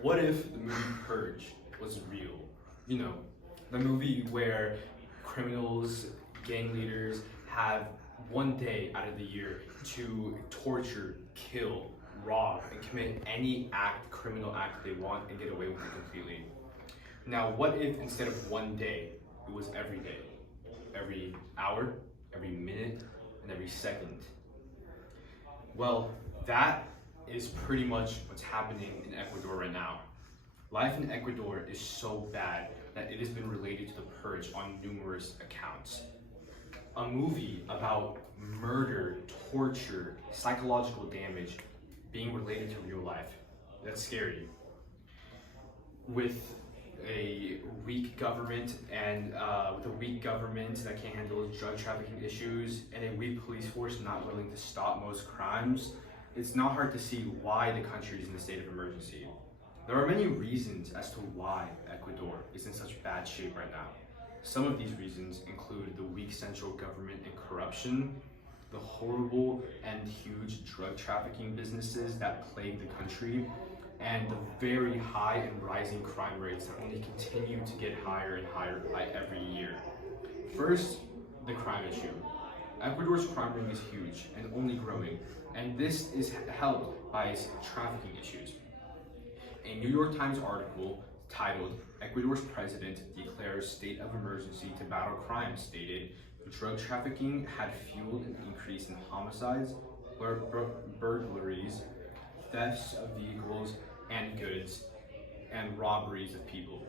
What if the movie Purge was real? You know, the movie where criminals, gang leaders have one day out of the year to torture, kill, rob, and commit any criminal act they want and get away with it completely. Now, what if instead of one day, it was every day, every hour, every minute, and every second? Well, that is pretty much what's happening in Ecuador right now. Life in Ecuador is so bad that it has been related to the purge on numerous accounts. A movie about murder, torture, psychological damage being related to real life. That's scary. With a weak government that can't handle drug trafficking issues and a weak police force not willing to stop most crimes, it's not hard to see why the country is in a state of emergency. There are many reasons as to why Ecuador is in such bad shape right now. Some of these reasons include the weak central government and corruption, the horrible and huge drug trafficking businesses that plague the country, and the very high and rising crime rates that only continue to get higher and higher by every year. First, the crime issue. Ecuador's crime rate is huge and only growing, and this is helped by its trafficking issues. A New York Times article titled "Ecuador's President Declares State of Emergency to Battle Crime" stated drug trafficking had fueled an increase in homicides, burglaries, thefts of vehicles and goods, and robberies of people.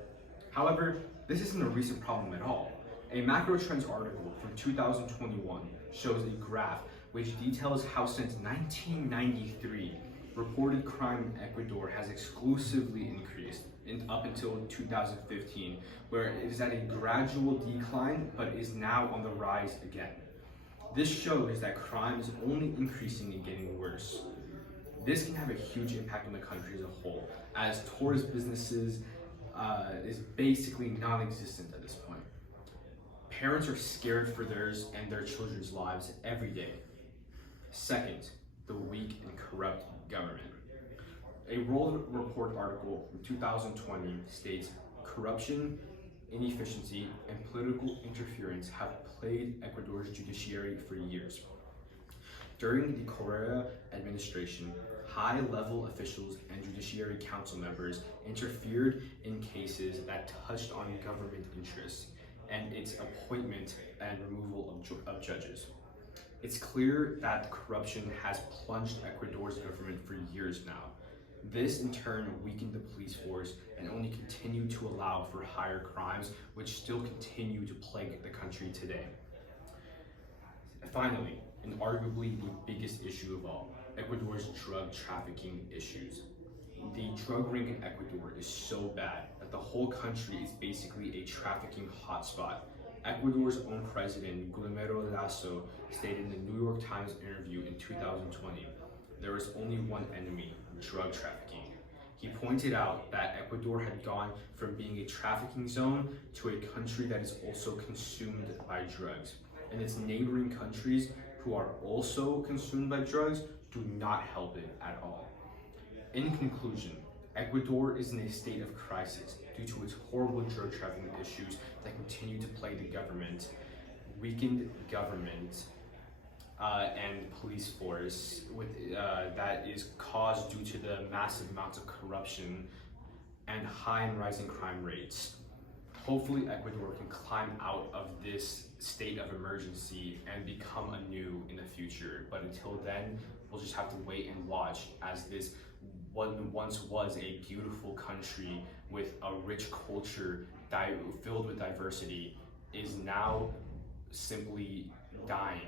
However, this isn't a recent problem at all. A Macro Trends article from 2021 shows a graph which details how since 1993, reported crime in Ecuador has exclusively increased up until 2015, where it is at a gradual decline but is now on the rise again. This shows that crime is only increasing and getting worse. This can have a huge impact on the country as a whole, as tourist businesses is basically non-existent at this point. Parents are scared for theirs and their children's lives every day. Second, the weak and corrupt government. A World Report article from 2020 states corruption, inefficiency, and political interference have plagued Ecuador's judiciary for years. During the Correa administration, high-level officials and Judiciary Council members interfered in cases that touched on government interests and its appointment and removal of judges. It's clear that corruption has plunged Ecuador's government for years now. This in turn weakened the police force and only continued to allow for higher crimes, which still continue to plague the country today. Finally, and arguably the biggest issue of all, Ecuador's drug trafficking issues. The drug ring in Ecuador is so bad that the whole country is basically a trafficking hotspot. Ecuador's own president, Guillermo Lasso, stated in the New York Times interview in 2020, there is only one enemy, drug trafficking. He pointed out that Ecuador had gone from being a trafficking zone to a country that is also consumed by drugs. And its neighboring countries, who are also consumed by drugs, do not help it at all. In conclusion, Ecuador is in a state of crisis due to its horrible drug trafficking issues that continue to plague the government, weakened government, and police force that is caused due to the massive amounts of corruption and high and rising crime rates. Hopefully Ecuador can climb out of this state of emergency and become anew in the future. But until then, we'll just have to wait and watch as this what once was a beautiful country with a rich culture filled with diversity is now simply dying.